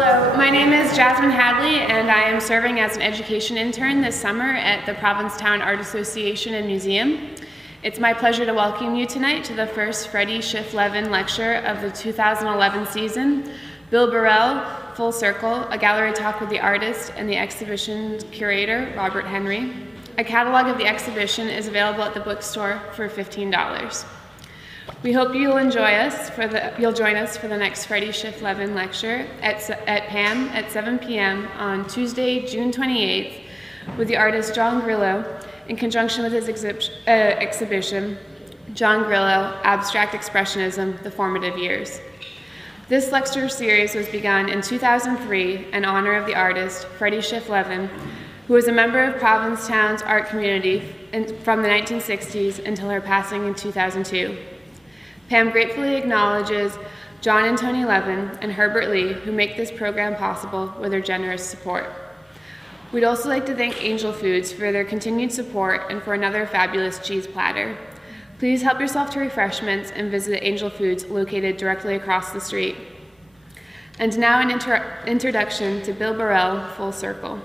Hello, my name is Jasmine Hadley, and I am serving as an education intern this summer at the Provincetown Art Association and Museum. It's my pleasure to welcome you tonight to the first Freddie Schiff-Levin lecture of the 2011 season. Bill Barrell, Full Circle, a gallery talk with the artist and the exhibition curator, Robert Henry. A catalog of the exhibition is available at the bookstore for $15. We hope you'll join us for the next Freddie Schiff-Levin lecture at PAAM at 7 p.m. on Tuesday, June 28th, with the artist John Grillo, in conjunction with his exhibition, John Grillo, Abstract Expressionism, The Formative Years. This lecture series was begun in 2003 in honor of the artist, Freddie Schiff-Levin, who was a member of Provincetown's art community from the 1960s until her passing in 2002. PAAM gratefully acknowledges John and Tony Levin and Herbert Lee, who make this program possible with their generous support. We'd also like to thank Angel Foods for their continued support and for another fabulous cheese platter. Please help yourself to refreshments and visit Angel Foods located directly across the street. And now an introduction to Bill Barrell, Full Circle.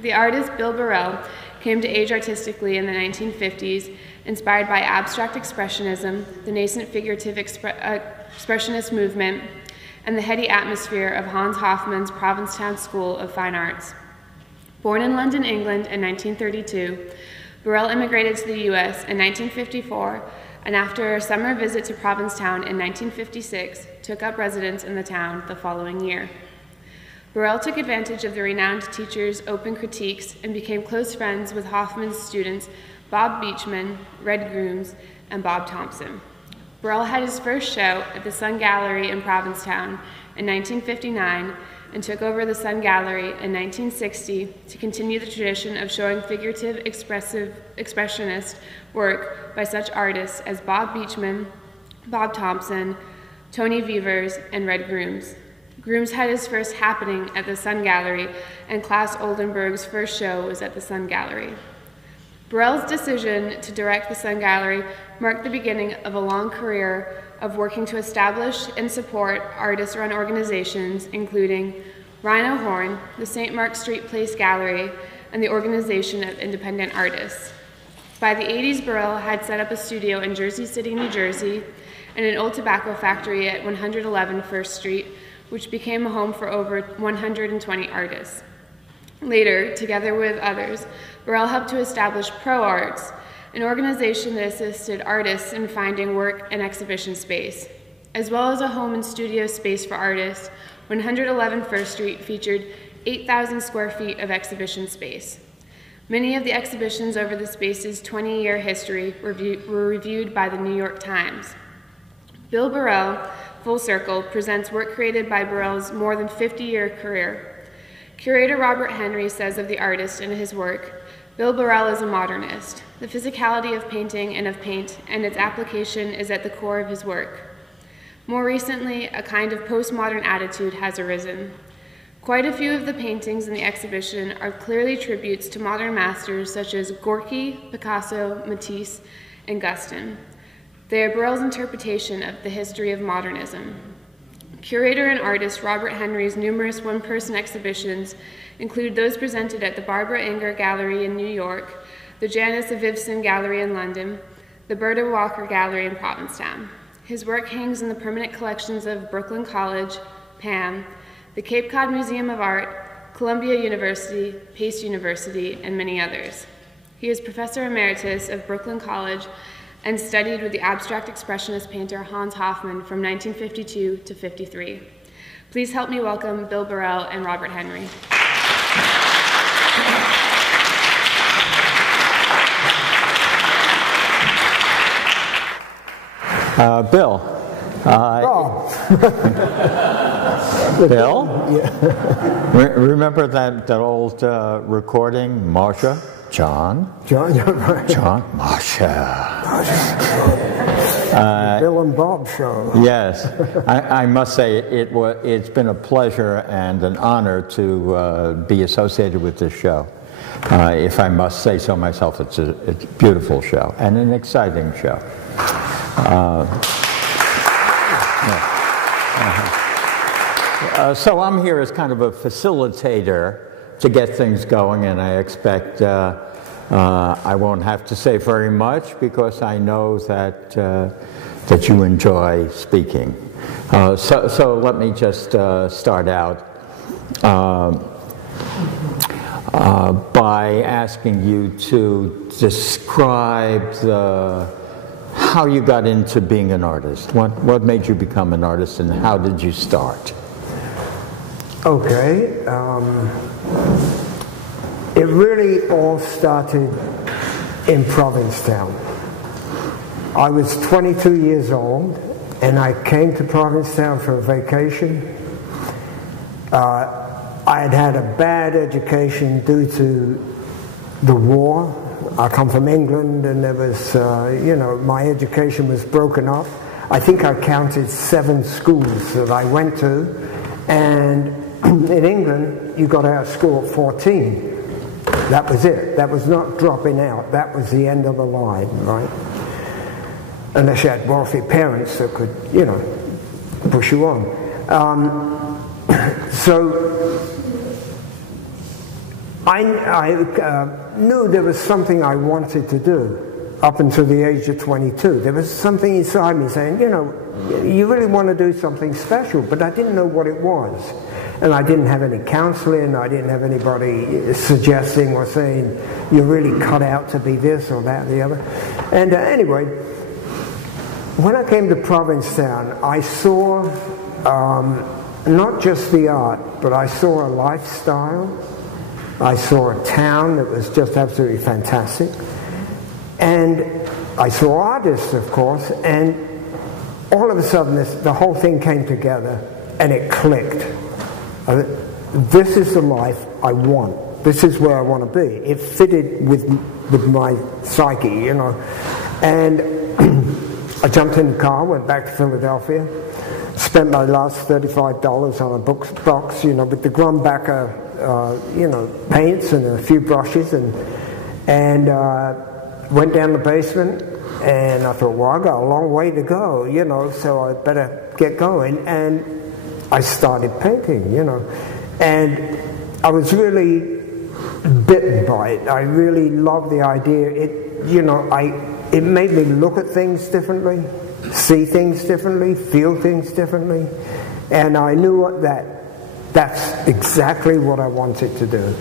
The artist Bill Barrell came to age artistically in the 1950s, inspired by abstract expressionism, the nascent figurative expressionist movement, and the heady atmosphere of Hans Hofmann's Provincetown School of Fine Arts. Born in London, England in 1932, Barrell immigrated to the US in 1954, and after a summer visit to Provincetown in 1956, took up residence in the town the following year. Barrell took advantage of the renowned teacher's open critiques and became close friends with Hoffman's students Bob Beauchamp, Red Grooms, and Bob Thompson. Barrell had his first show at the Sun Gallery in Provincetown in 1959 and took over the Sun Gallery in 1960 to continue the tradition of showing figurative expressionist work by such artists as Bob Beauchamp, Bob Thompson, Tony Vevers, and Red Grooms. Grooms had his first happening at the Sun Gallery, and Klaus Oldenburg's first show was at the Sun Gallery. Barrell's decision to direct the Sun Gallery marked the beginning of a long career of working to establish and support artist-run organizations, including Rhino Horn, the St. Mark Street Place Gallery, and the Organization of Independent Artists. By the 80s, Barrell had set up a studio in Jersey City, New Jersey, and an old tobacco factory at 111 First Street, which became a home for over 120 artists. Later, together with others, Barrell helped to establish Pro Arts, an organization that assisted artists in finding work and exhibition space. As well as a home and studio space for artists, 111 First Street featured 8,000 square feet of exhibition space. Many of the exhibitions over the space's 20-year history were reviewed by the New York Times. Bill Barrell, Full Circle, presents work created by Barrell's more than 50-year career. Curator Robert Henry says of the artist and his work, Bill Barrell is a modernist. The physicality of painting and of paint and its application is at the core of his work. More recently, a kind of postmodern attitude has arisen. Quite a few of the paintings in the exhibition are clearly tributes to modern masters such as Gorky, Picasso, Matisse, and Guston. They are Barrell's interpretation of the history of modernism. Curator and artist Robert Henry's numerous one-person exhibitions include those presented at the Barbara Inger Gallery in New York, the Janice Avivson Gallery in London, the Berta Walker Gallery in Provincetown. His work hangs in the permanent collections of Brooklyn College, PAAM, the Cape Cod Museum of Art, Columbia University, Pace University, and many others. He is Professor Emeritus of Brooklyn College and studied with the abstract expressionist painter Hans Hofmann from 1952 to 53. Please help me welcome Bill Barrell and Robert Henry. Bill. Bill? Yeah. Remember that old recording, Marsha? John, Marsha. Bill and Bob show. Yes, I must say it's been a pleasure and an honor to be associated with this show. If I must say so myself, it's a beautiful show and an exciting show. So I'm here as kind of a facilitator to get things going, and I expect I won't have to say very much because I know that that you enjoy speaking. So let me just start out by asking you to describe how you got into being an artist. What made you become an artist, and how did you start? Okay. It really all started in Provincetown. I was 22 years old, and I came to Provincetown for a vacation. I had had a bad education due to the war. I come from England, and there was, my education was broken up. I think I counted 7 schools that I went to, and in England, you got out of school at 14. That was it. That was not dropping out. That was the end of the line, right? Unless you had wealthy parents that could, push you on. So I knew there was something I wanted to do up until the age of 22. There was something inside me saying, you really want to do something special, but I didn't know what it was. And I didn't have any counseling, I didn't have anybody suggesting or saying, you're really cut out to be this or that or the other. And anyway, when I came to Provincetown, I saw not just the art, but I saw a lifestyle. I saw a town that was just absolutely fantastic. And I saw artists, of course, and all of a sudden the whole thing came together and it clicked. This is the life I want. This is where I want to be. It fitted with my psyche, And I jumped in the car, went back to Philadelphia, spent my last $35 on a box, with the Grumbacher, paints and a few brushes, and went down the basement, and I thought, well, I got a long way to go, so I better get going, and I started painting, and I was really bitten by it. I really loved the idea. It made me look at things differently, see things differently, feel things differently, and I knew that's exactly what I wanted to do.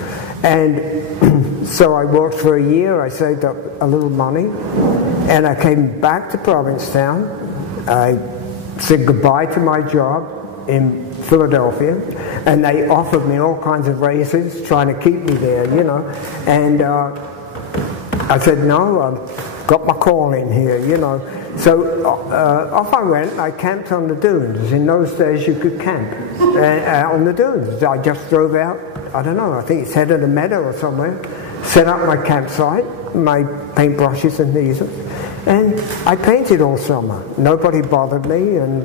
And so I worked for a year, I saved up a little money, and I came back to Provincetown. I said goodbye to my job in Philadelphia, and they offered me all kinds of raises, trying to keep me there, and I said, no, I've got my calling here, So off I went. I camped on the dunes. In those days you could camp on the dunes. I just drove out, I don't know, I think it's head of the meadow or somewhere, set up my campsite, my paintbrushes and easels, and I painted all summer. Nobody bothered me, and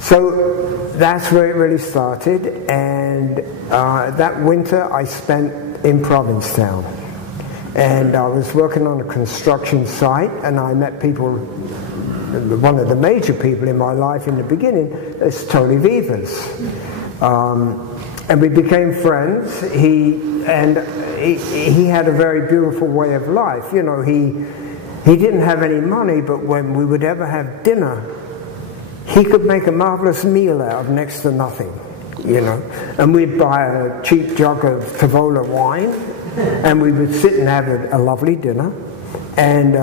so that's where it really started. And that winter I spent in Provincetown. And I was working on a construction site, and I met people. One of the major people in my life in the beginning is Tel Aviv Ins. And we became friends. He had a very beautiful way of life. He didn't have any money, but when we would ever have dinner, he could make a marvelous meal out of next to nothing. And we'd buy a cheap jug of Tavola wine, and we would sit and have a lovely dinner, and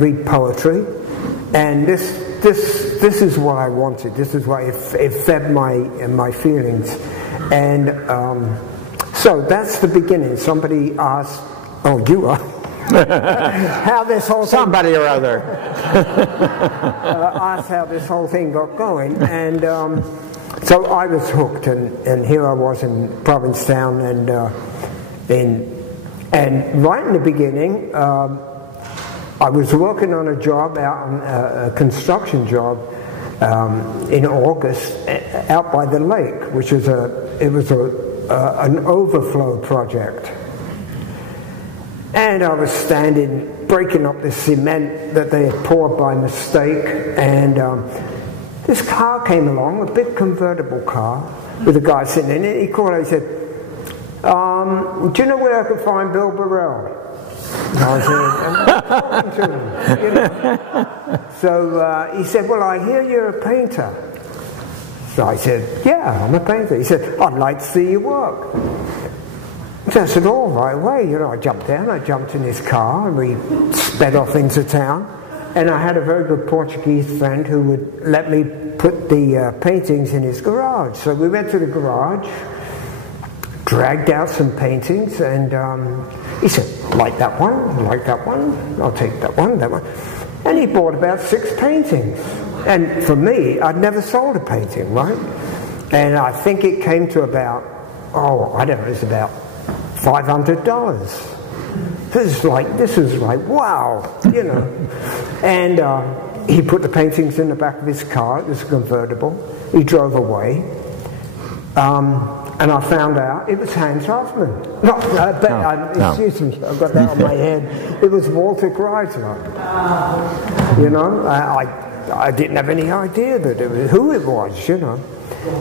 read poetry. And this is what I wanted. This is what it fed my feelings. And so that's the beginning. Somebody asked, oh, you are, how this whole thing, somebody or other asked how this whole thing got going, and so I was hooked, and here I was in Provincetown, and right in the beginning, I was working on a job a construction job in August out by the lake, which was an overflow project. And I was breaking up the cement that they had poured by mistake, and this car came along, a big convertible car, with a guy sitting in it. He called out, he said, do you know where I can find Bill Barrell? And I said, I'm talking to him, you know. So he said, well, I hear you're a painter. So I said, yeah, I'm a painter. He said, I'd like to see your work. So I said, oh, right away. You know, I jumped down, I jumped in his car, and we sped off into town. And I had a very good Portuguese friend who would let me put the paintings in his garage. So we went to the garage, dragged out some paintings, and he said, like that one, like that one, I'll take that one, that one. And he bought about 6 paintings. And for me, I'd never sold a painting, right? And I think it came to about, I don't know, it's about $500. This was like, wow, you know. And he put the paintings in the back of his car. It was a convertible. He drove away. And I found out it was Hans Hoffmann. Excuse me, I've got that on my head. It was Walter Chrysler. You know, I didn't have any idea that it was, who it was, you know.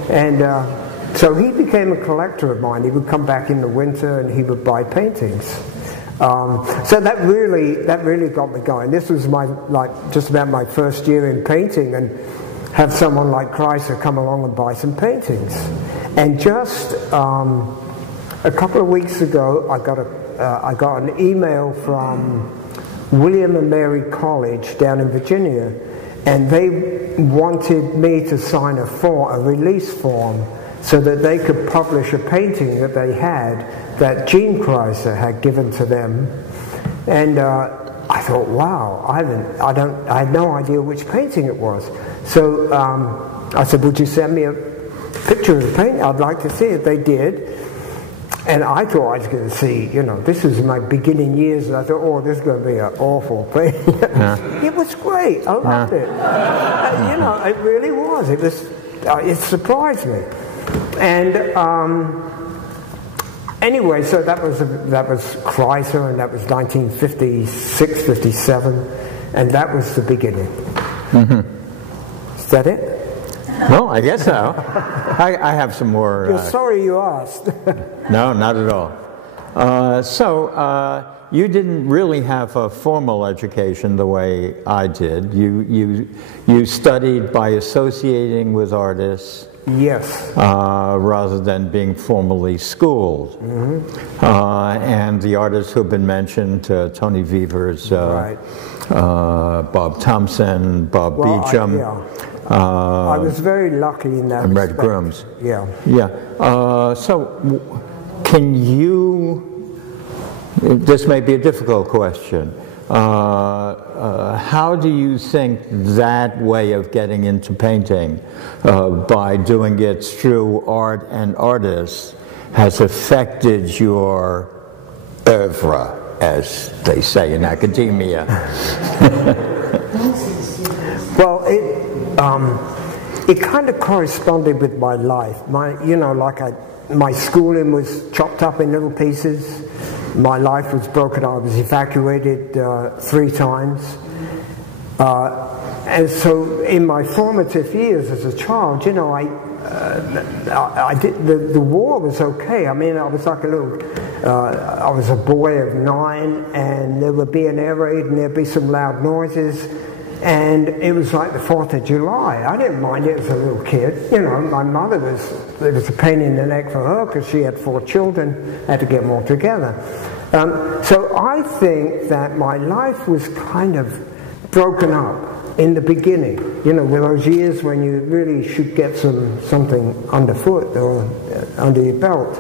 And so he became a collector of mine. He would come back in the winter and he would buy paintings. So that really got me going. This was just about my first year in painting, and have someone like Chrysler come along and buy some paintings. And just a couple of weeks ago, I got an email from William and Mary College down in Virginia, and they wanted me to sign a release form so that they could publish a painting that they had that Gene Chrysler had given to them. And I thought, wow, I had no idea which painting it was. So I said, would you send me a picture of the painting? I'd like to see it. They did. And I thought I was going to see, you know, this was my beginning years, and I thought, oh, this is going to be an awful thing. Yeah. It was great. I loved it. You know, it really was. It surprised me. And anyway, so that was Chrysler, and that was 1956, 57, and that was the beginning. Is that it? Well, I guess so. I have some more. You're sorry you asked. No, not at all. So you didn't really have a formal education the way I did. You studied by associating with artists. Yes. Rather than being formally schooled. And the artists who have been mentioned, Tony Vevers, right. Bob Thompson, Bob Beauchamp. I was very lucky in that and read respect. Grooms. Yeah. Yeah. So can you, this may be a difficult question, how do you think that way of getting into painting, by doing it through art and artists, has affected your oeuvre, as they say in academia? Well, it kind of corresponded with my life. My schooling was chopped up in little pieces. My life was broken. I was evacuated 3 times. And so in my formative years as a child, you know, I did, the war was okay. I mean, I was like I was a boy of 9, and there would be an air raid and there'd be some loud noises. And it was like the 4th of July. I didn't mind it as a little kid. You know, my mother it was a pain in the neck for her because she had 4 children, had to get them all together. So I think that my life was kind of broken up in the beginning. You know, with those years when you really should get something underfoot or under your belt.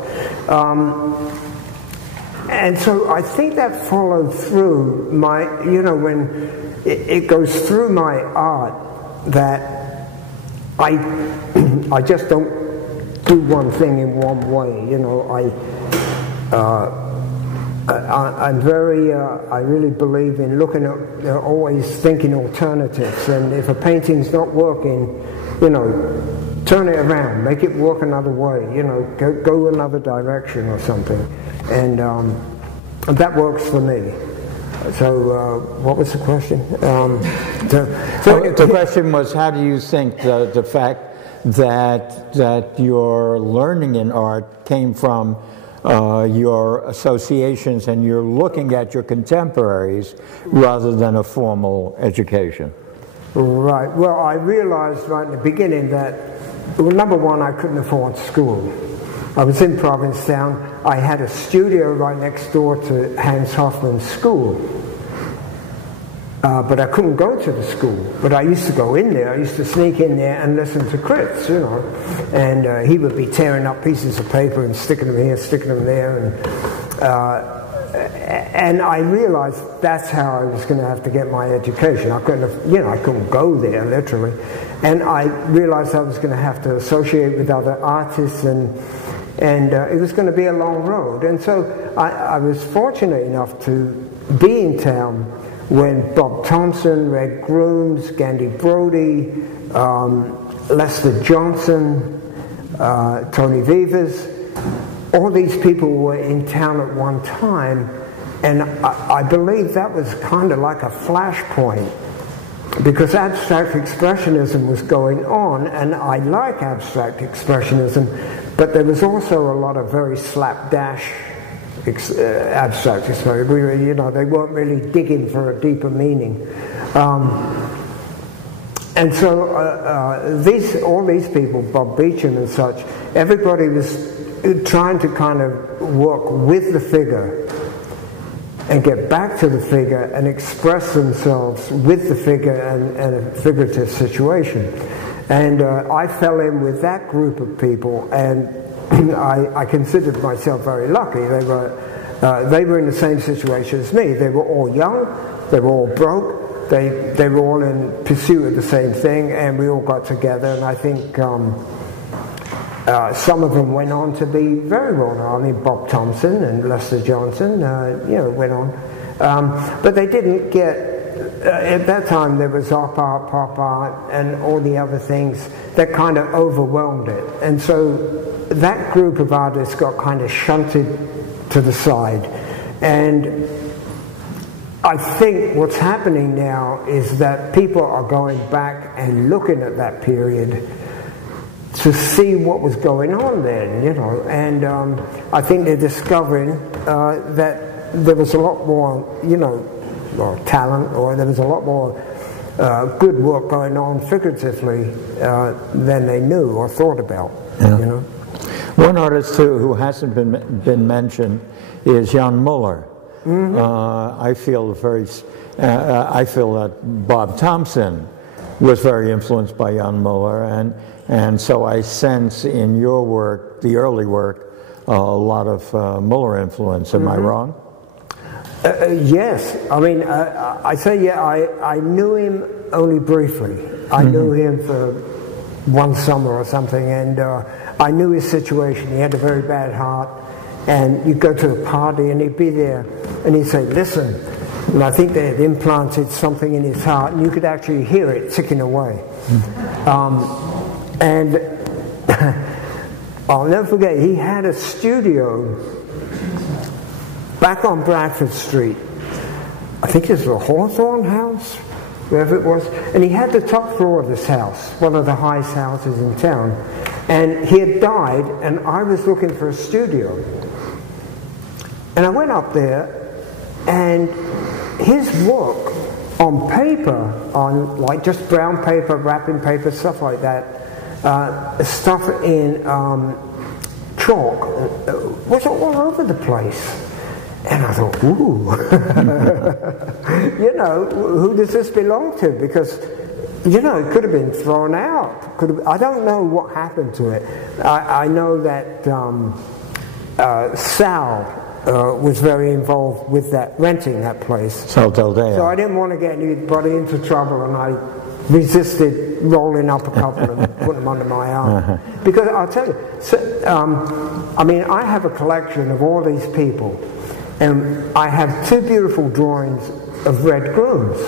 And so I think that followed through when it goes through my art that I just don't do one thing in one way. You know, I'm very, I really believe in looking at, always thinking alternatives, and if a painting's not working, you know, turn it around, make it work another way, you know, go another direction or something, and that works for me. So what was the question? The question was, how do you think the fact that your learning in art came from your associations and you're looking at your contemporaries rather than a formal education? Right. Well, I realized right in the beginning that, well, number one, I couldn't afford school. I was in Provincetown. I had a studio right next door to Hans Hoffmann's school. But I couldn't go to the school. But I used to go in there. I used to sneak in there and listen to crits, you know. And he would be tearing up pieces of paper and sticking them here, sticking them there. And I realized that's how I was going to have to get my education. I couldn't go there, literally. And I realized I was going to have to associate with other artists, and it was going to be a long road. And so I was fortunate enough to be in town when Bob Thompson read Grooms, Gandhi Brody, Lester Johnson, Tony Vivas. All these people were in town at one time, and I believe that was kind of like a flashpoint, because abstract expressionism was going on, and I like abstract expressionism, but there was also a lot of very slapdash abstract expressionism. You know, they weren't really digging for a deeper meaning. And so all these people, Bob Beauchamp and such, everybody was trying to kind of work with the figure and get back to the figure and express themselves with the figure and a figurative situation. And I fell in with that group of people, and I considered myself very lucky. They were in the same situation as me. They were all young, they were all broke, they were all in pursuit of the same thing, and we all got together, and I think some of them went on to be very well known. I mean, Bob Thompson and Lester Johnson, went on. But they didn't get, at that time there was op art, pop art, and all the other things that kind of overwhelmed it. And so that group of artists got kind of shunted to the side. And I think what's happening now is that people are going back and looking at that period to see what was going on then, you know, and I think they're discovering that there was a lot more, talent, or there was a lot more good work going on figuratively than they knew or thought about, you know. One artist who hasn't been mentioned is Jan Muller. Mm-hmm. I feel that Bob Thompson was very influenced by Jan Muller, and so I sense in your work, the early work, a lot of Muller influence. Am I wrong? Yes. I mean, I knew him only briefly. I knew him for one summer or something, and I knew his situation. He had a very bad heart, and you'd go to a party and he'd be there, and he'd say, listen, and I think they had implanted something in his heart, and you could actually hear it ticking away. And I'll never forget, he had a studio back on Bradford Street. I think it was the Hawthorne House, wherever it was. And he had the top floor of this house, one of the highest houses in town. And he had died, and I was looking for a studio. And I went up there, and his work on paper, on like just brown paper, wrapping paper, stuff like that, stuff in chalk, was all over the place. And I thought, ooh, who does this belong to? Because, it could have been thrown out. I don't know what happened to it. I know that Sal was very involved with renting that place. Sal Deldeo. So I didn't want to get anybody into trouble, and I resisted rolling up a couple and putting them under my arm. Because I'll tell you, I have a collection of all these people, and I have two beautiful drawings of Red Grooms.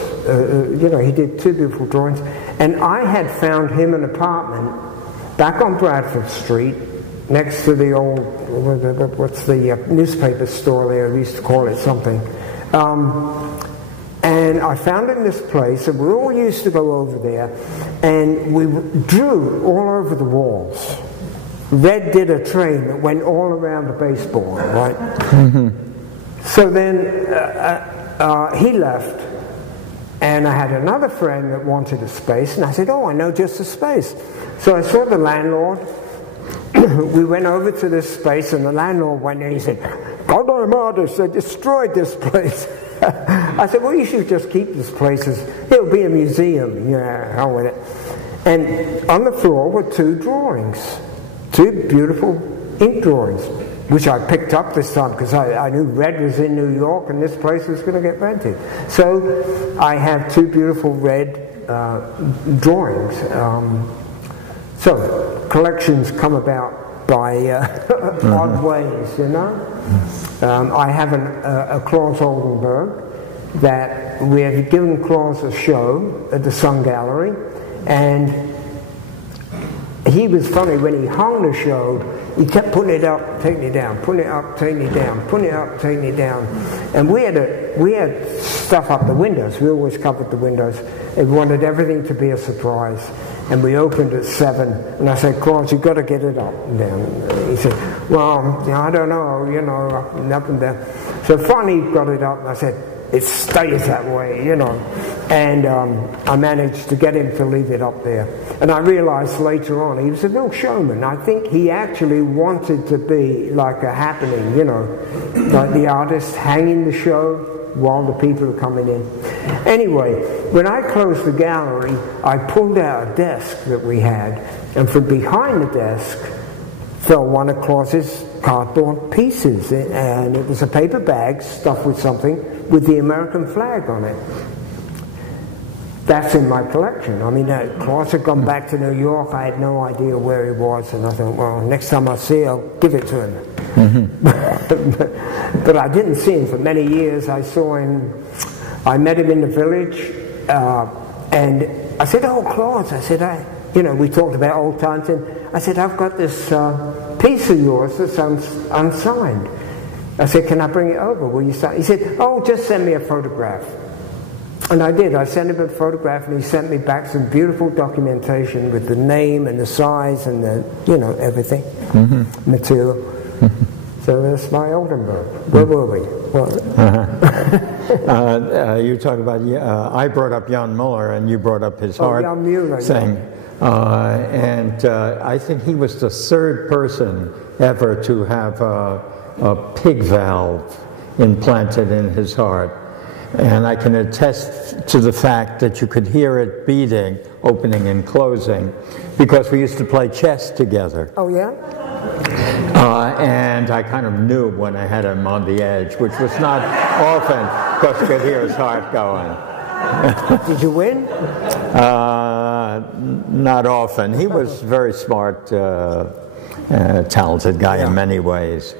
He did two beautiful drawings, and I had found him an apartment back on Bradford Street, next to the old, what's the newspaper store there? We used to call it something. And I found him this place, and we all used to go over there, and we drew all over the walls. Red did a train that went all around the baseboard, right? So then he left, and I had another friend that wanted a space, and I said, oh, I know just a space. So I saw the landlord. We went over to this space, and the landlord went in and he said, God, I'm artists, they destroyed this place. I said, well, you should just keep this place. It'll be a museum. Yeah, hell with it. And on the floor were two drawings, two beautiful ink drawings, which I picked up this time because I knew red was in New York and this place was going to get rented. So I have two beautiful red drawings. So collections come about by odd ways, you know. I have a Klaus Oldenburg that we have given Klaus a show at the Sun Gallery, and he was funny when he hung the show. He kept putting it up, taking it down, putting it up, taking it down, putting it up, taking it down, and we had stuff up the windows. We always covered the windows, and we wanted everything to be a surprise. And we opened at 7, and I said, Klaus, you've got to get it up and down. He said, well, I don't know, you know, up and down. So finally he got it up, and I said, it stays that way, you know. And I managed to get him to leave it up there. And I realized later on, he was a real showman. I think he actually wanted to be like a happening, you know, like the artist hanging the show while the people are coming in. Anyway, when I closed the gallery, I pulled out a desk that we had, and from behind the desk fell one of Klaus's cardboard pieces, and it was a paper bag stuffed with something with the American flag on it. That's in my collection. I mean, Klaus had gone back to New York. I had no idea where he was, and I thought, well, next time I see him, I'll give it to him. But I didn't see him for many years. I saw him, I met him in the village, and I said, oh, Klaus, I said, you know, we talked about old times, and I said, I've got this piece of yours that's unsigned. I said, can I bring it over? Will you sign? He said, oh, just send me a photograph. And I did. I sent him a photograph, and he sent me back some beautiful documentation with the name and the size and the, you know, everything, material. So that's my Oldenburg. Where were we? You talk about, I brought up Jan Muller, and you brought up his heart Jan Muller, thing. Yeah. And I think he was the third person ever to have a pig valve implanted in his heart. And I can attest to the fact that you could hear it beating, opening and closing, because we used to play chess together. Oh, yeah? And I kind of knew when I had him on the edge, which was not often, because you could hear his heart going. Did you win? Not often. He was very smart, talented guy in many ways.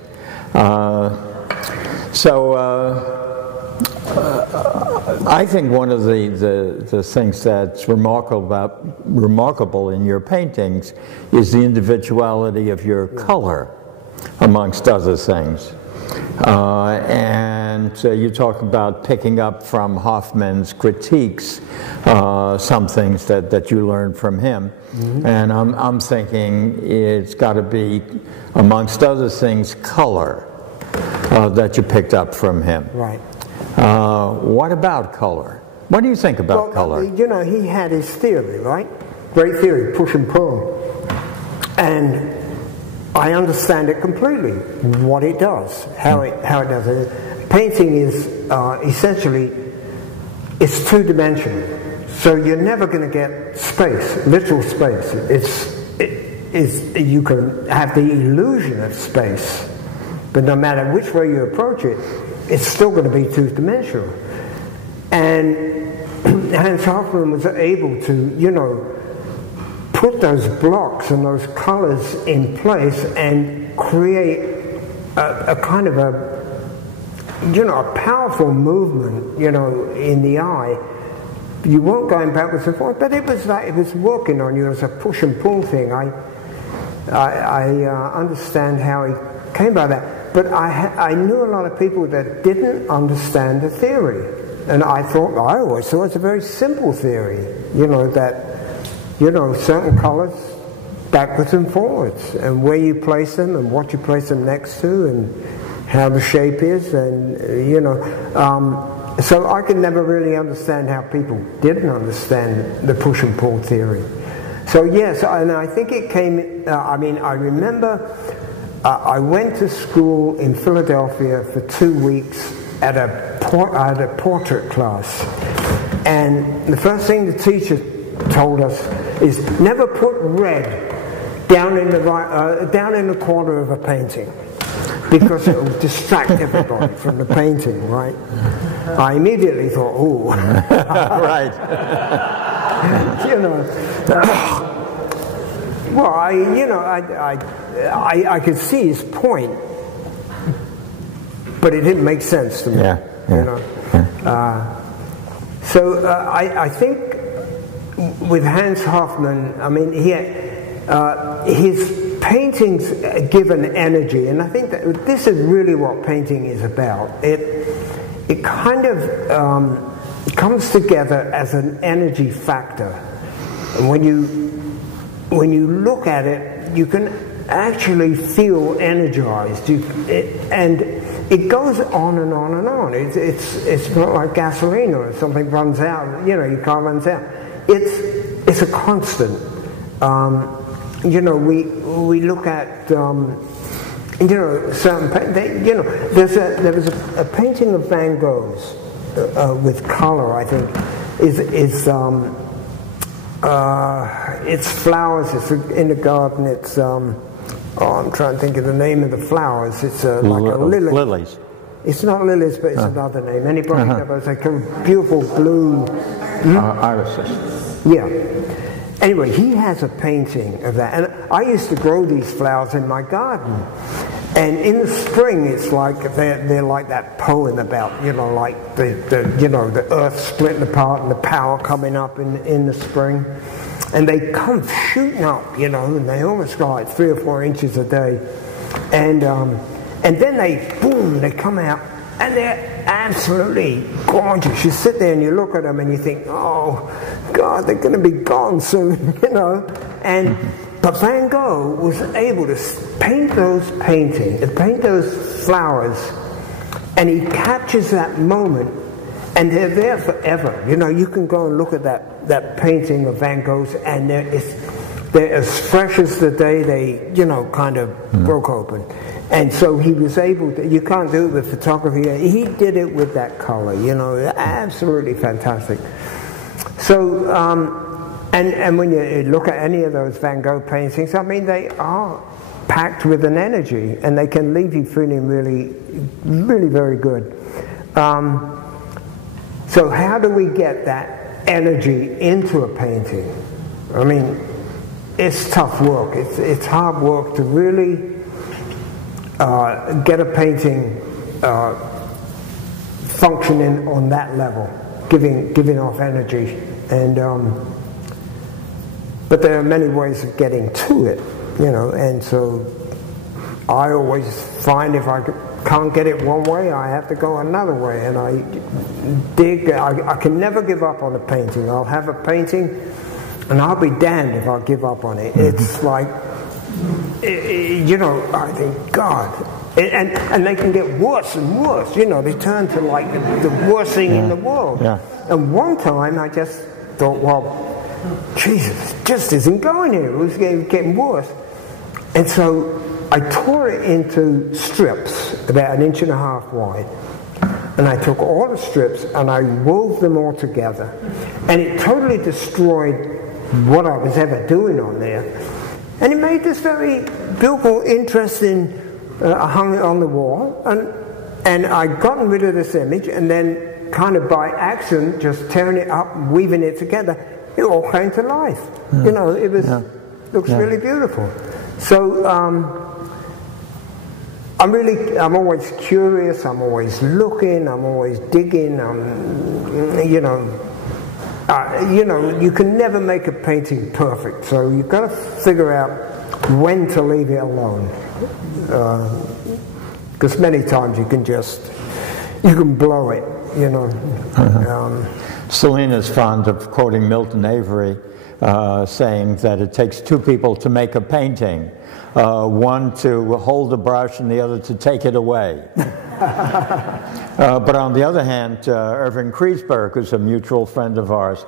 I think one of the things that's remarkable in your paintings is the individuality of your color, amongst other things. And you talk about picking up from Hoffmann's critiques some things that you learned from him. And I'm thinking it's got to be, amongst other things, color that you picked up from him. Right. What about color? What do you think about color? You know, he had his theory, right? Great theory, push and pull. And I understand it completely, what it does, how it does it. Painting is essentially, it's two-dimensional. So you're never going to get space, literal space. You can have the illusion of space, but no matter which way you approach it, it's still going to be two-dimensional. And Hans Hofmann was able to, you know, put those blocks and those colors in place and create a kind of a, you know, a powerful movement, you know, in the eye. You weren't going backwards and forwards, but it was like it was working on you as a push and pull thing. I understand how he came by that. But I knew a lot of people that didn't understand the theory. And I always thought it's a very simple theory, you know, that, you know, certain colors backwards and forwards, and where you place them and what you place them next to and how the shape is, and, you know. So I could never really understand how people didn't understand the push and pull theory. So yes, and I think it came, I mean, I remember I went to school in Philadelphia for 2 weeks at a portrait class. And the first thing the teacher told us is never put red down in the corner of a painting, because it will distract everybody from the painting, right? I immediately thought, ooh. Right. You know. Well, I could see his point, but it didn't make sense to me. Yeah. You know. So I think with Hans Hofmann, I mean, his paintings give an energy, and I think that this is really what painting is about. It kind of comes together as an energy factor, and when you look at it, you can actually feel energized, and it goes on and on and on. It's not like gasoline or something runs out. You know, your car runs out. It's a constant. You know, we look at you know, certain you know, there was a painting of Van Gogh's with color, I think, it's flowers. It's in the garden. It's I'm trying to think of the name of the flowers. It's like a lily. Lilies. It's not lilies, but it's another name. Anybody know? It's like a beautiful blue. Irises. Yeah. Anyway, he has a painting of that, and I used to grow these flowers in my garden. And in the spring, it's like they're like that poem about, you know, like the earth splitting apart and the power coming up in the spring, and they come shooting up, you know, and they almost go like 3 or 4 inches a day, and then they come out, and they're absolutely gorgeous. You sit there and you look at them and you think, oh God, they're going to be gone soon, you know, and. But Van Gogh was able to paint those flowers, and he captures that moment, and they're there forever. You know, you can go and look at that painting of Van Gogh's, and they're as fresh as the day they, you know, kind of broke open. And so he was able to, you can't do it with photography, he did it with that color, you know, absolutely fantastic. So, and when you look at any of those Van Gogh paintings, I mean, they are packed with an energy, and they can leave you feeling really, really very good. So how do we get that energy into a painting? I mean, it's tough work. It's hard work to really get a painting functioning on that level, giving off energy, and. But there are many ways of getting to it, you know, and so I always find if I can't get it one way, I have to go another way, and I can never give up on a painting. I'll have a painting, and I'll be damned if I give up on it. It's like, you know, I think, God, and they can get worse and worse, you know, they turn to like the worst thing in the world. Yeah. And one time I just thought, well, Jesus, it just isn't going here. It was getting worse. And so I tore it into strips about 1.5 inches wide. And I took all the strips and I wove them all together. And it totally destroyed what I was ever doing on there. And it made this very beautiful, interesting, I hung it on the wall. And I'd gotten rid of this image, and then kind of by accident, just tearing it up and weaving it together, it all came to life. Yeah. You know, it looks really beautiful. So I'm always curious. I'm always looking. I'm always digging. You know, you can never make a painting perfect. So you've got to figure out when to leave it alone. Because many times you can blow it. you know. Selena's fond of quoting Milton Avery, saying that it takes two people to make a painting, one to hold the brush and the other to take it away. But on the other hand, Irving Kreisberg, who's a mutual friend of ours,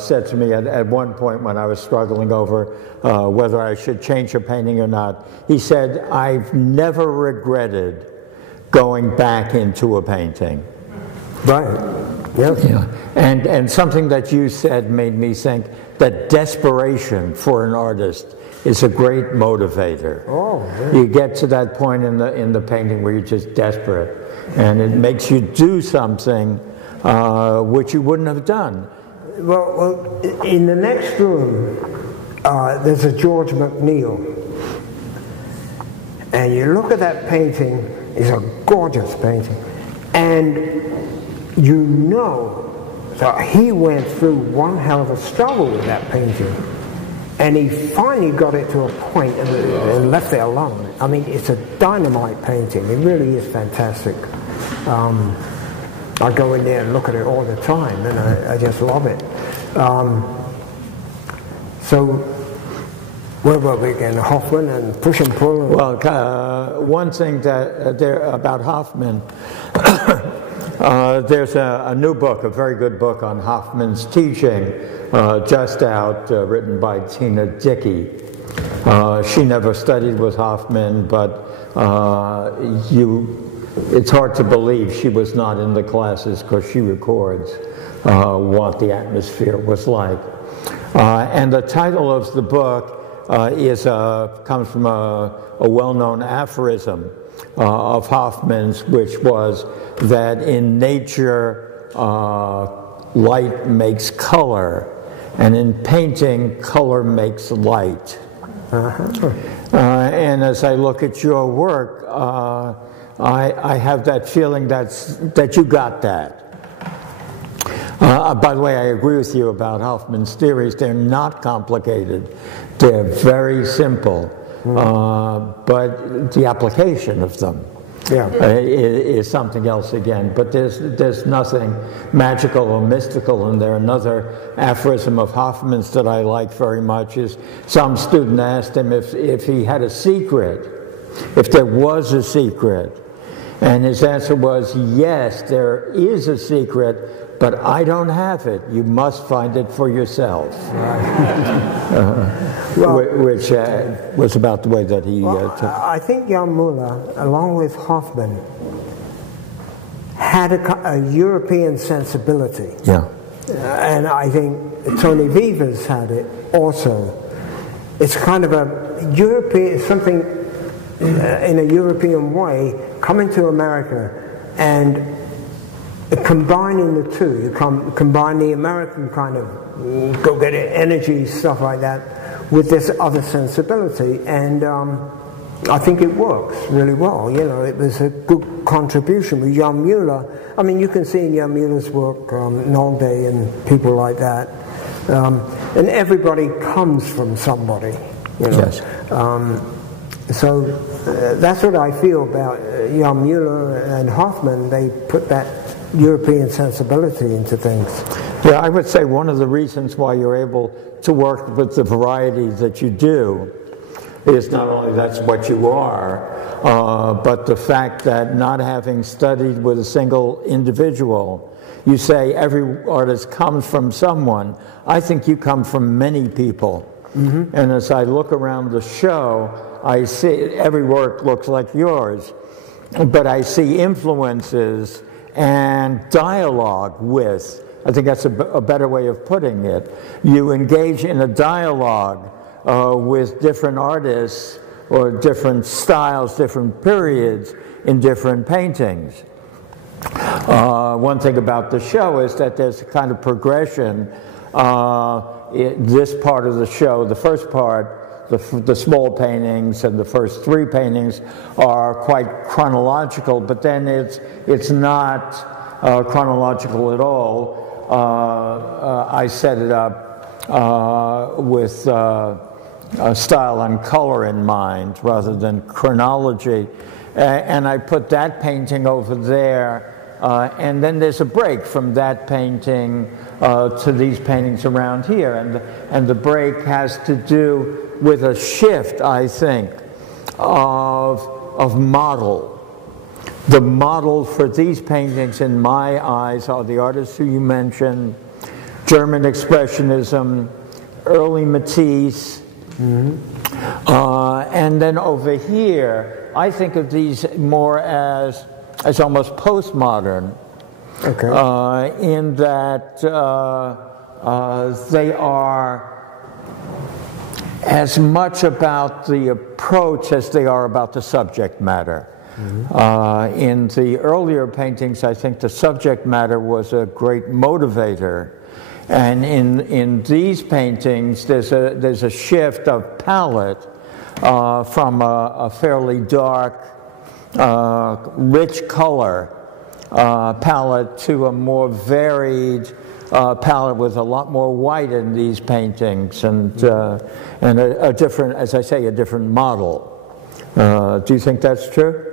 said to me at one point when I was struggling over whether I should change a painting or not, he said, "I've never regretted going back into a painting." Right. Yes. Yeah. And something that you said made me think that desperation for an artist is a great motivator. Oh, yeah. You get to that point in the painting where you're just desperate, and it makes you do something which you wouldn't have done. Well, in the next room, there's a George McNeil, and you look at that painting. It's a gorgeous painting, and you know that he went through one hell of a struggle with that painting, and he finally got it to a point and left it alone. I mean, it's a dynamite painting. It really is fantastic. I go in there and look at it all the time, and I just love it. So, where were we again? Hofmann and push and pull? Well, one thing that about Hofmann, there's a new book, a very good book on Hofmann's teaching, just out, written by Tina Dickey. She never studied with Hofmann, but it's hard to believe she was not in the classes because she records what the atmosphere was like. And the title of the book comes from a well-known aphorism of Hoffmann's, which was that in nature light makes color, and in painting color makes light. And as I look at your work, I have that feeling that you got that. By the way, I agree with you about Hoffmann's theories. They're not complicated. They're very simple. But the application of them is something else again. But there's nothing magical or mystical in there. Another aphorism of Hoffmann's that I like very much is some student asked him if he had a secret, if there was a secret. And his answer was, yes, there is a secret, but I don't have it. You must find it for yourself. Which was about the way that he took. I think Jan Muller, along with Hofmann, had a European sensibility. Yeah. And I think Tony Vivers had it also. It's kind of a European, something in a European way, coming to America and combining the two. You combine the American kind of go-get-it energy, stuff like that, with this other sensibility, and I think it works really well. You know, it was a good contribution with Jan Muller. I mean, you can see in Jan Muller's work, Nolde and people like that, and everybody comes from somebody, you know. Yes. So that's what I feel about Jan Muller and Hofmann. They put that European sensibility into things. Yeah, I would say one of the reasons why you're able to work with the variety that you do is not only that's what you are, but the fact that not having studied with a single individual, you say every artist comes from someone. I think you come from many people. Mm-hmm. And as I look around the show, I see every work looks like yours, but I see influences and dialogue with. I think that's a better way of putting it. You engage in a dialogue with different artists or different styles, different periods in different paintings. One thing about the show is that there's a kind of progression. This part of the show, the first part, the small paintings and the first three paintings are quite chronological, but then it's not chronological at all. I set it up with style and color in mind rather than chronology. And I put that painting over there and then there's a break from that painting to these paintings around here, and the break has to do with a shift, I think, of model. The model for these paintings, in my eyes, are the artists who you mentioned, German Expressionism, early Matisse, and then over here, I think of these more as almost postmodern, in that they are as much about the approach as they are about the subject matter. In the earlier paintings, I think the subject matter was a great motivator. And in these paintings, there's a shift of palette from a fairly dark, rich color palette to a more varied palette with a lot more white in these paintings, and a different, as I say, a different model. Do you think that's true?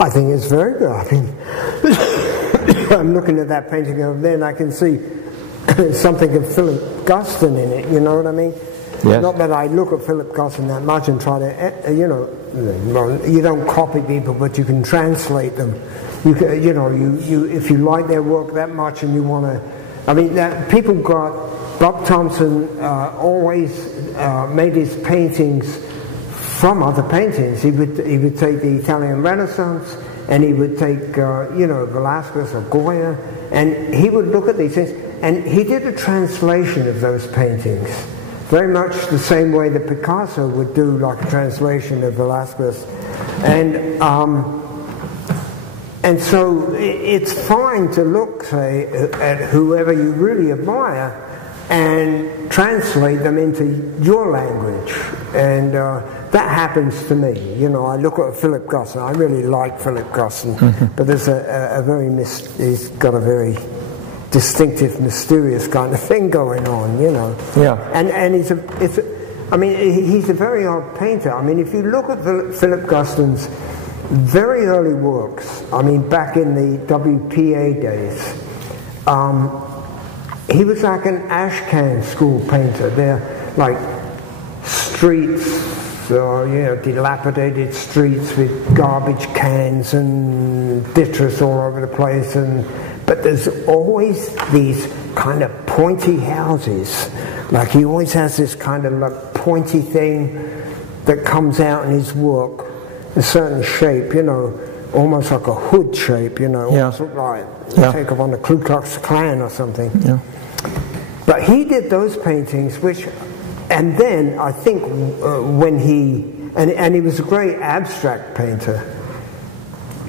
I think it's very good. I mean, I'm looking at that painting over there, and I can see something of Philip Guston in it. You know what I mean? Yes. Not that I look at Philip Guston that much and try to, you don't copy people, but you can translate them. You if you like their work that much and you want to, I mean, people got Bob Thompson always made his paintings from other paintings. He would take the Italian Renaissance, and he would take Velázquez or Goya, and he would look at these things, and he did a translation of those paintings, very much the same way that Picasso would do, like a translation of Velázquez, and so it's fine to look, say, at whoever you really admire and translate them into your language, and that happens to me. You know, I look at Philip Guston. I really like Philip Guston, but there's he's got a very distinctive, mysterious kind of thing going on. You know, and he's a very odd painter. I mean, if you look at Philip Guston's very early works, I mean, back in the WPA days, he was like an ashcan school painter. They're like streets, dilapidated streets with garbage cans and ditches all over the place, but there's always these kind of pointy houses. Like he always has this kind of like pointy thing that comes out in his work, a certain shape, almost like a hood shape, almost like take up on the Ku Klux Klan or something. Yeah. But he did those paintings, and then I think when he was a great abstract painter,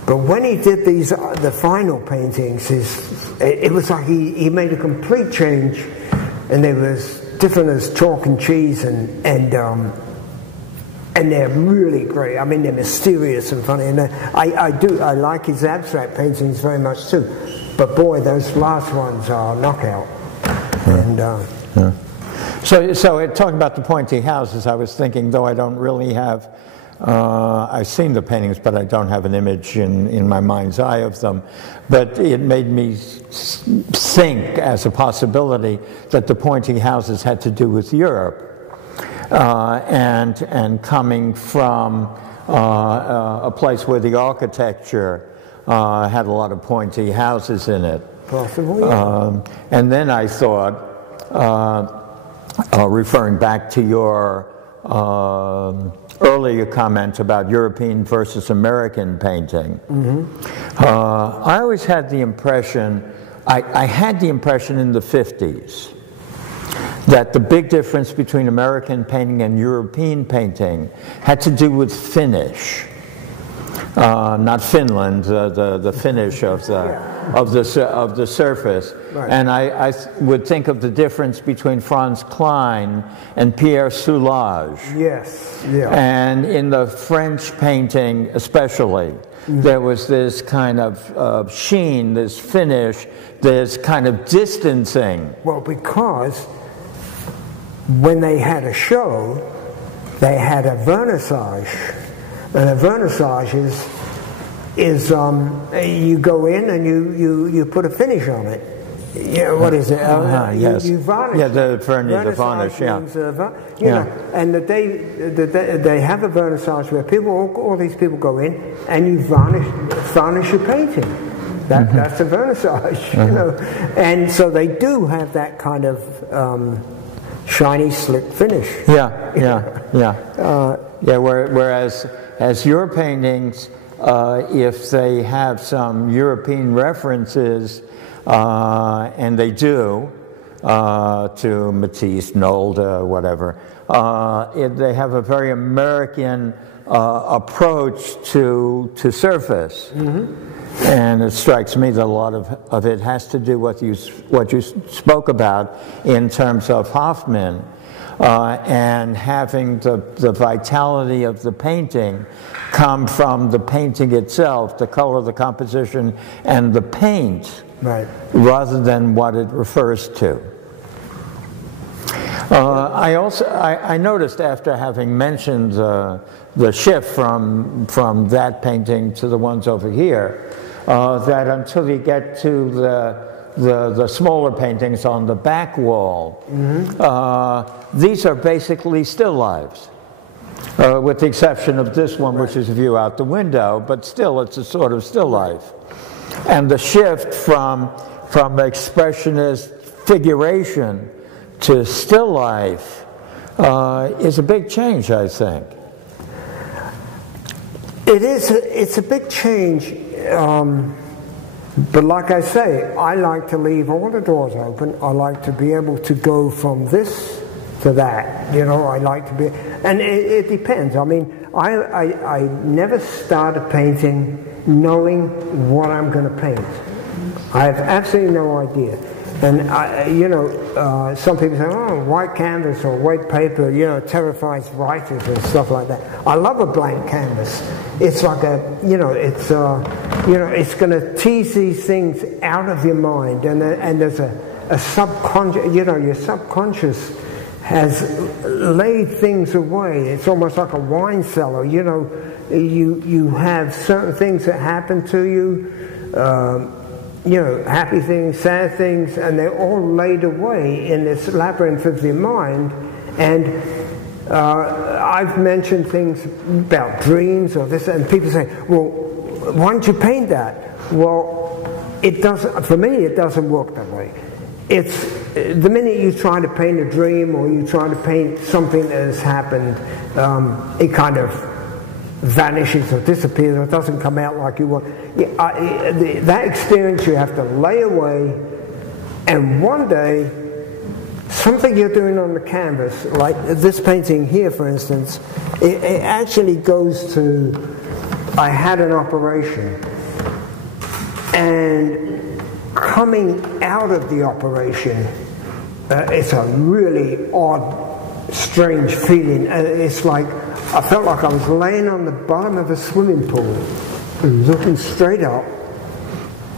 but when he did the final paintings, it was like he made a complete change, and they was different as chalk and cheese, and they're really great. I mean, they're mysterious and funny, and I like his abstract paintings very much too. But boy, those last ones are knockout. And So talking about the Pointy Houses, I was thinking, though I don't really have, I've seen the paintings, but I don't have an image in my mind's eye of them. But it made me think as a possibility that the Pointy Houses had to do with Europe. And coming from a place where the architecture had a lot of pointy houses in it. Possibly. And then I thought, referring back to your earlier comment about European versus American painting, I always had the impression, I had the impression in the 50s, that the big difference between American painting and European painting had to do with finish. Not Finland, the finish of the surface. Right. And I would think of the difference between Franz Klein and Pierre Soulages. Yes, yeah. And in the French painting especially, there was this kind of sheen, this finish, this kind of distancing. Well, because when they had a show, they had a vernissage. And a vernissage is you go in and you put a finish on it. Yeah, what is it? Yes. You varnish. Yeah, the varnish. Yeah. You know, and they have a vernissage where all these people go in and you varnish your painting. That's a vernissage, you know. And so they do have that kind of shiny, slick finish. Whereas as your paintings, if they have some European references, and they do, to Matisse, Nolde, whatever, they have a very American approach to surface. And it strikes me that a lot of it has to do with what you spoke about in terms of Hofmann, and having the vitality of the painting come from the painting itself, the color, the composition, and the paint, rather than what it refers to. I noticed, after having mentioned the shift from that painting to the ones over here, that until you get to the smaller paintings on the back wall, these are basically still lifes, with the exception of this one, which is a view out the window, but still it's a sort of still life. And the shift from expressionist figuration to still life is a big change, I think. It is. It's a big change, but like I say, I like to leave all the doors open. I like to be able to go from this to that. You know, I like to be, and it depends. I mean, I never start a painting knowing what I'm going to paint. I have absolutely no idea. And some people say, "Oh, white canvas or white paper, terrifies writers and stuff like that." I love a blank canvas. It's like it's going to tease these things out of your mind, and there's a subconscious. Your subconscious has laid things away. It's almost like a wine cellar. You have certain things that happen to you. Happy things, sad things, and they're all laid away in this labyrinth of your mind. And I've mentioned things about dreams or this, and people say, "Well, why don't you paint that?" Well, it doesn't. For me, it doesn't work that way. It's the minute you try to paint a dream or you try to paint something that has happened, it kind of vanishes or disappears or doesn't come out like you want. That experience you have to lay away, and one day something you're doing on the canvas, like this painting here for instance, it actually goes to, I had an operation, and coming out of the operation, it's a really odd, strange feeling. It's like I felt like I was laying on the bottom of a swimming pool, looking straight up,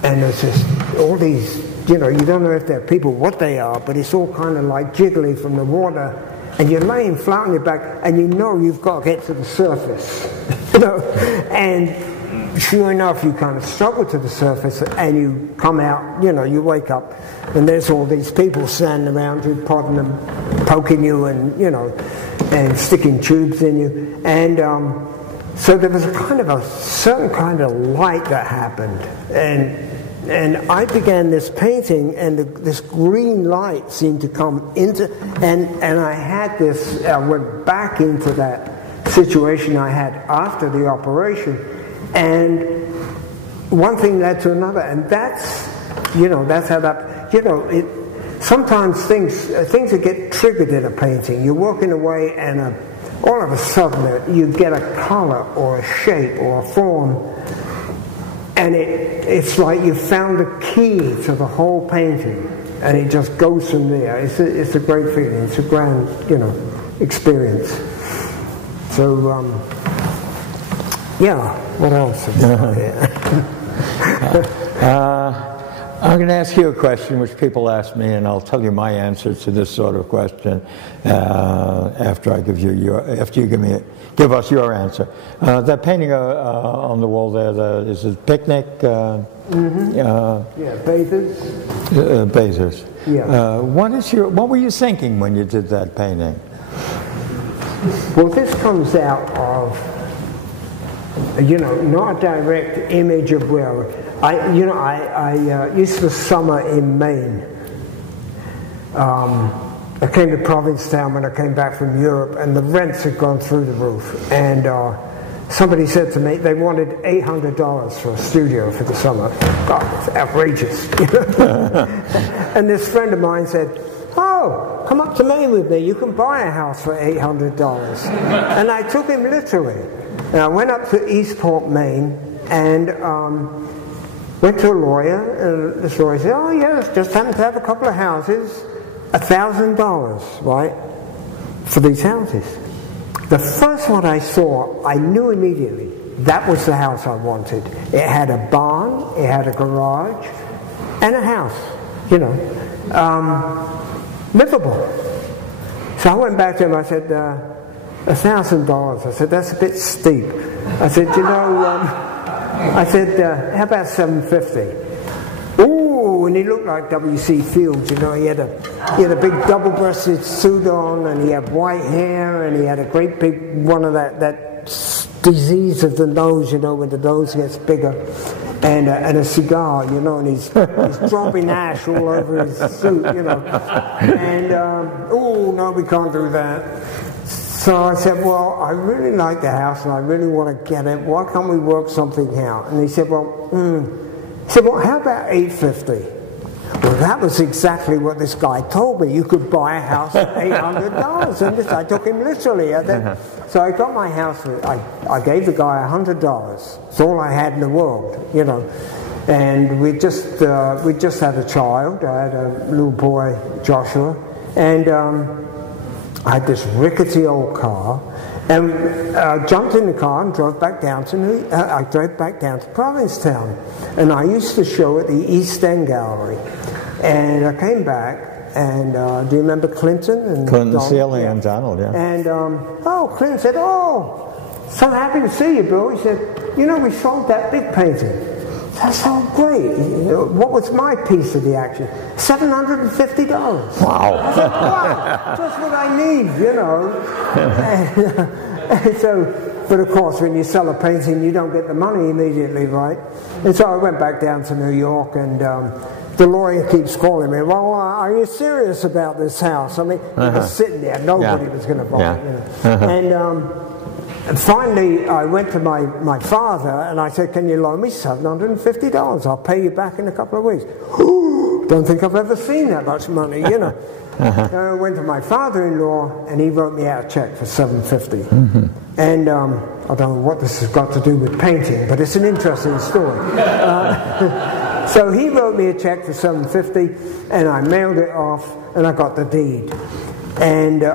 and there's just all these, you don't know if they're people, what they are, but it's all kind of like jiggly from the water, and you're laying flat on your back, and you've got to get to the surface, and sure enough, you kind of struggle to the surface, and you come out, you wake up, and there's all these people standing around you, prodding them, poking you, and, and sticking tubes in you. And so there was a certain kind of light that happened. And I began this painting, and this green light seemed to come into, and I had this, I went back into that situation I had after the operation. And one thing led to another, and that's how that, sometimes things that get triggered in a painting, you're walking away and all of a sudden you get a color or a shape or a form, and it's like you found the key to the whole painting, and it just goes from there. It's a great feeling. It's a grand, experience. So, what else? I'm going to ask you a question which people ask me, and I'll tell you my answer to this sort of question after I give you give us your answer. That painting on the wall there, is it picnic? Yeah, bathers. Bathers. Yeah. What were you thinking when you did that painting? Well, this comes out of, not a direct image of where I used to summer in Maine. I came to Provincetown when I came back from Europe, and the rents had gone through the roof. And somebody said to me they wanted $800 for a studio for the summer. God, it's outrageous. And this friend of mine said, "Oh, come up to Maine with me. You can buy a house for $800. And I took him literally. And I went up to Eastport, Maine, and went to a lawyer, and this lawyer said, "Oh yes, just happen to have a couple of houses, $1,000, right, for these houses." The first one I saw, I knew immediately that was the house I wanted. It had a barn, it had a garage, and a house, livable. So I went back to him, I said, $1,000. I said, that's a bit steep. I said, how about $750? Ooh, and he looked like W.C. Fields, he had a big double-breasted suit on, and he had white hair, and he had a great big one of that disease of the nose, when the nose gets bigger, and a cigar, and he's dropping ash all over his suit, and oh no, we can't do that. So I said, well, I really like the house and I really want to get it. Why can't we work something out? And he said, well, how about $850? Well, that was exactly what this guy told me. You could buy a house at $800. And I took him literally. So I got my house. I gave the guy $100. It's all I had in the world, And we just had a child. I had a little boy, Joshua, and I had this rickety old car, and jumped in the car and drove back down to Provincetown, and I used to show at the East End Gallery, and I came back, and do you remember Clinton and Sealy and Donald, yeah. And Clinton said, "Oh, so happy to see you, Bill." He said, "We sold that big painting." That sounds great. What was my piece of the action? $750. Wow. I said, wow, just what I need, And so, but of course, when you sell a painting, you don't get the money immediately, right? And so I went back down to New York, and the lawyer keeps calling me. Well, are you serious about this house? I mean, it was sitting there. Nobody was going to buy it, And finally, I went to my father, and I said, "Can you loan me $750? I'll pay you back in a couple of weeks." Don't think I've ever seen that much money, I went to my father-in-law, and he wrote me out a check for $750. And I don't know what this has got to do with painting, but it's an interesting story. So he wrote me a check for $750, and I mailed it off, and I got the deed. And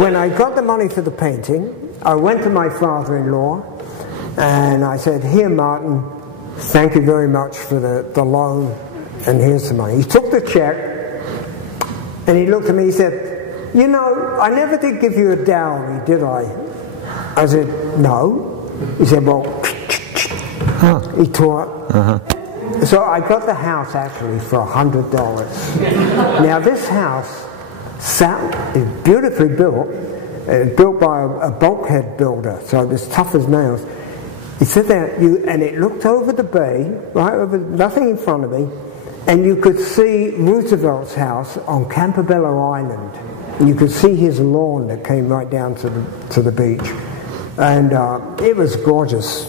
when I got the money for the painting, I went to my father-in-law, and I said, "Here, Martin, thank you very much for the loan, and here's the money." He took the check, and he looked at me, he said, "I never did give you a dowry, did I?" I said, "No." He said, "Well," he tore up. So I got the house actually for $100. Now this house is beautifully built by a bulkhead builder, so it was tough as nails. He said that, and it looked over the bay, right over, nothing in front of me, and you could see Roosevelt's house on Campobello Island, and you could see his lawn that came right down to the beach, and it was gorgeous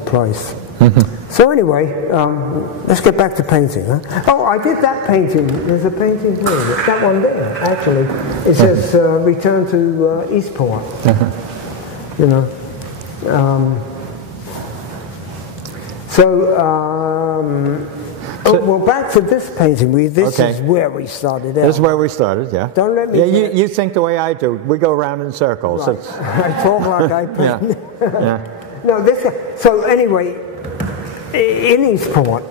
place. So anyway, let's get back to painting. Huh? Oh, I did that painting. There's a painting here. That one there, actually. It says "Return to Eastport." Well, back to this painting. This is where we started out. This is where we started, yeah. Don't let me... Yeah, you think the way I do. We go around in circles. Right. I talk like I paint. Yeah. No, so anyway, in Eastport,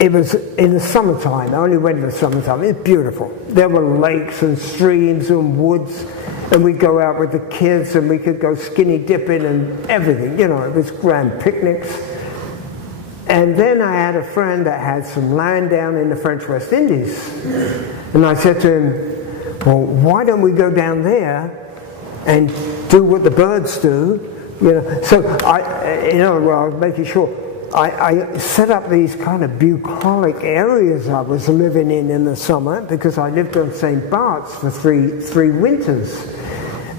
it was in the summertime. I only went in the summertime. It's beautiful. There were lakes and streams and woods, and we'd go out with the kids, and we could go skinny dipping and everything. You know, it was grand picnics. And then I had a friend that had some land down in the French West Indies, and I said to him, well, why don't we go down there and do what the birds do? You know, so I was making sure. I set up these kind of bucolic areas I was living in the summer, because I lived on St. Bart's for three winters,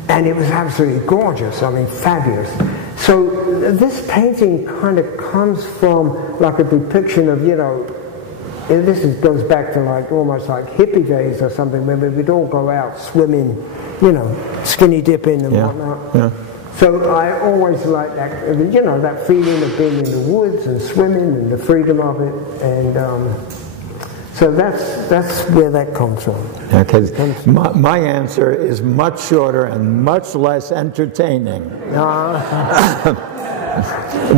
and it was absolutely gorgeous. I mean, fabulous. So this painting kind of comes from like a depiction of, you know, goes back to like almost like hippie days or something, when we'd all go out swimming, you know, skinny dipping and whatnot. Yeah. So I always liked that, you know, that feeling of being in the woods and swimming and the freedom of it, and so that's where that comes from. Okay, my answer is much shorter and much less entertaining.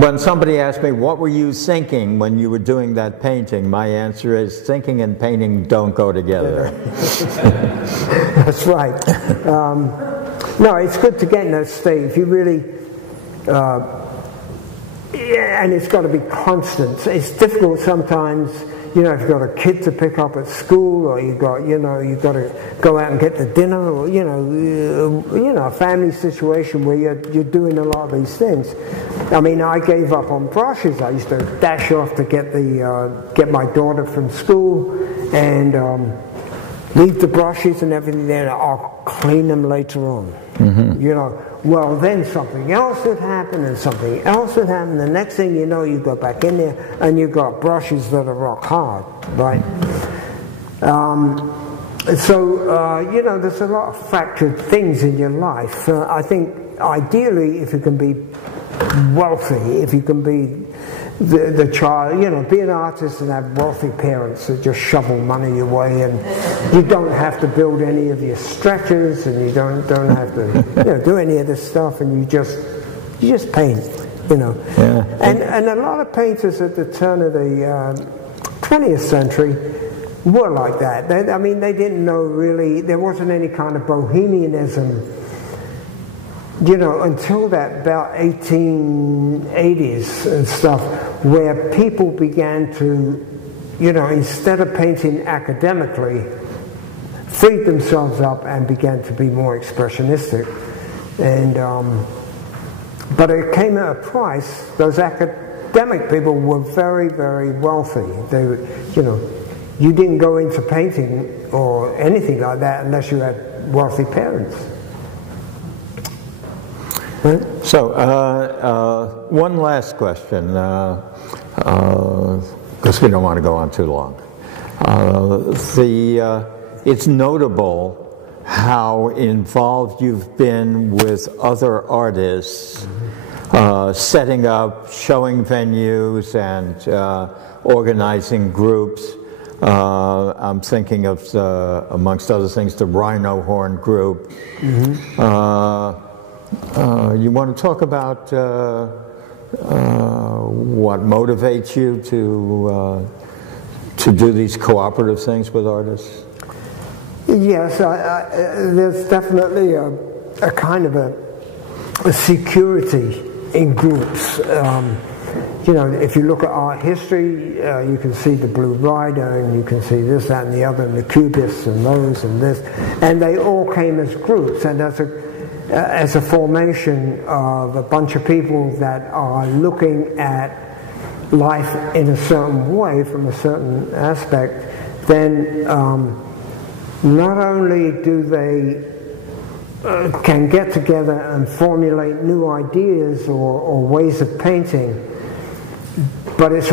When somebody asked me, what were you thinking when you were doing that painting, my answer is, thinking and painting don't go together. That's right. No, it's good to get in that state. If you really, and it's got to be constant. It's difficult sometimes, you know, if you've got a kid to pick up at school, or you've got to go out and get the dinner, or you know, a family situation where you're doing a lot of these things. I mean, I gave up on brushes. I used to dash off to get my daughter from school, and leave the brushes and everything there, and I'll clean them later on. Mm-hmm. You know, well, then something else would happen, and something else would happen. The next thing you know, you go back in there, and you've got brushes that are rock hard, right? You know, there's a lot of fractured things in your life. I think, ideally, if you can be wealthy, if you can be the child, you know, be an artist and have wealthy parents that just shovel money your way, and you don't have to build any of your stretchers, and you don't have to, you know, do any of this stuff, and you just paint, you know. Yeah. And a lot of painters at the turn of the 20th century were like that. They didn't know really, there wasn't any kind of bohemianism, you know, until that about 1880s and stuff, where people began to, you know, instead of painting academically, freed themselves up and began to be more expressionistic. And but it came at a price. Those academic people were very, very wealthy. They, you know, you didn't go into painting or anything like that unless you had wealthy parents. So, one last question, because we don't want to go on too long. It's notable how involved you've been with other artists, setting up, showing venues, and organizing groups. I'm thinking of, amongst other things, the Rhino Horn Group. Mm-hmm. You want to talk about what motivates you to do these cooperative things with artists? Yes, there's definitely a kind of a security in groups. You know, if you look at art history, you can see the Blue Rider, and you can see this, that, and the other, and the Cubists, and those, and this, and they all came as groups, and as a formation of a bunch of people that are looking at life in a certain way, from a certain aspect. Then not only do they can get together and formulate new ideas or ways of painting, but it's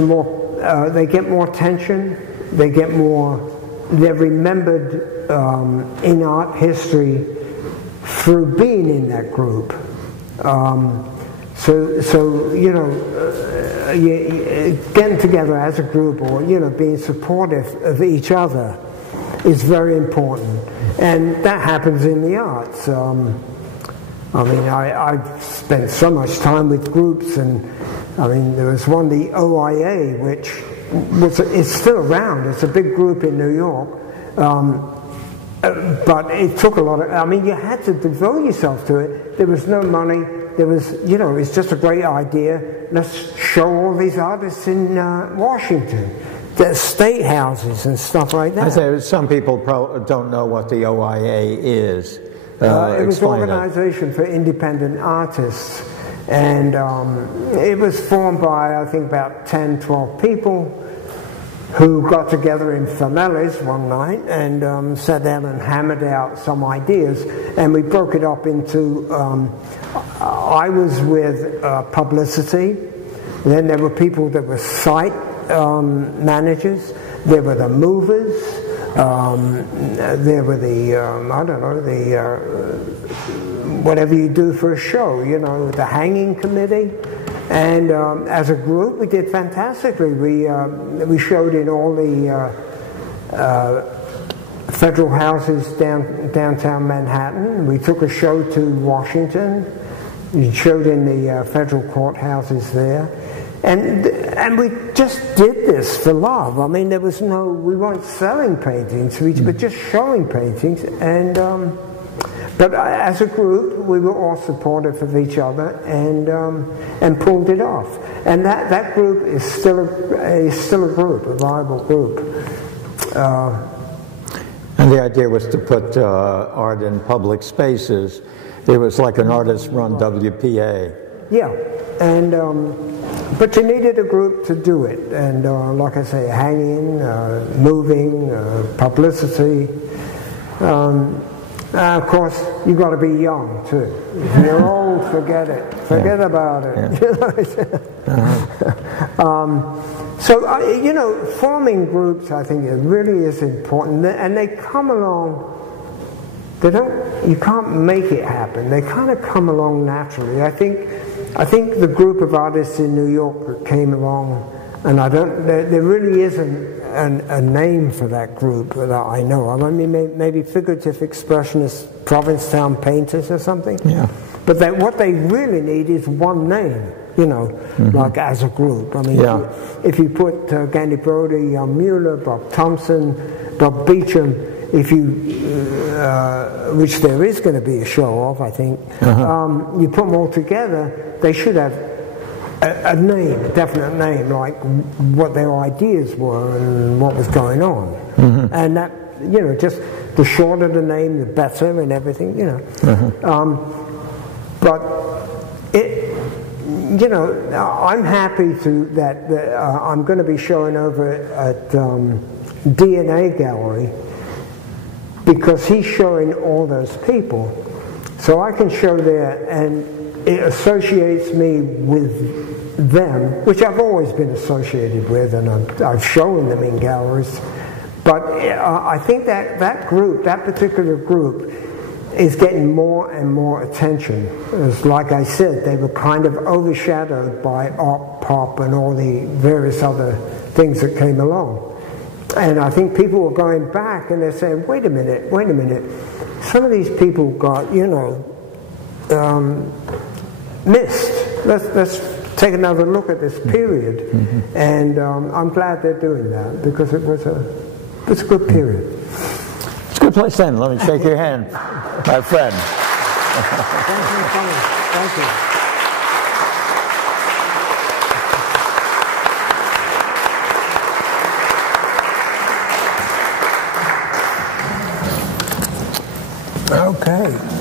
they get more attention, they're remembered in art history through being in that group. So you know, getting together as a group, or, you know, being supportive of each other is very important, and that happens in the arts. I mean, I've spent so much time with groups, and I mean, there was one, the OIA, which it's still around. It's a big group in New York. But it took a lot of, I mean, you had to devote yourself to it. There was no money. There was, you know, it's just a great idea. Let's show all these artists in Washington, the state houses and stuff like that. I say some people don't know what the OIA is. It was an organization for independent artists. And it was formed by, I think, about 10, 12 people who got together in Flanelli's one night and sat down and hammered out some ideas. And we broke it up into, I was with publicity, then there were people that were site managers, there were the movers, there were the, I don't know, the, whatever you do for a show, you know, the hanging committee. And as a group, we did fantastically. We showed in all the federal houses downtown Manhattan. We took a show to Washington. We showed in the federal courthouses there. And we just did this for love. I mean, there was no, we weren't selling paintings, we were just showing paintings. And but as a group, we were all supportive of each other and pulled it off. And that group is still a group, a viable group. And the idea was to put art in public spaces. It was like an artist-run WPA. Yeah, and but you needed a group to do it. And like I say, hanging, moving, publicity. Of course, you've got to be young too. If you're old, forget it. Forget about it. Yeah. So, you know, forming groups, I think, it really is important. And they come along, you can't make it happen. They kind of come along naturally. I think the group of artists in New York that came along, and there really isn't a name for that group that I know of. I mean, maybe figurative expressionist Provincetown painters or something. Yeah. But what they really need is one name, you know, like as a group. I mean, if you put Gandy Brody, Mueller, Bob Thompson, Bob Beauchamp, which there is going to be a show of, I think, you put them all together, they should have a name, a definite name, like what their ideas were and what was going on. And that, you know, just the shorter the name, the better and everything, you know. But you know, I'm happy that I'm going to be showing over at DNA Gallery because he's showing all those people. So I can show there and it associates me with them, which I've always been associated with, and I've shown them in galleries. But I think that group, that particular group, is getting more and more attention. As like I said, they were kind of overshadowed by art pop and all the various other things that came along. And I think people were going back and they're saying, wait a minute, some of these people got, you know, missed. Let's take another look at this period. And I'm glad they're doing that because it was a good period. It's a good place then. Let me shake your hand, my friend. Thank you for coming. Thank you. Okay.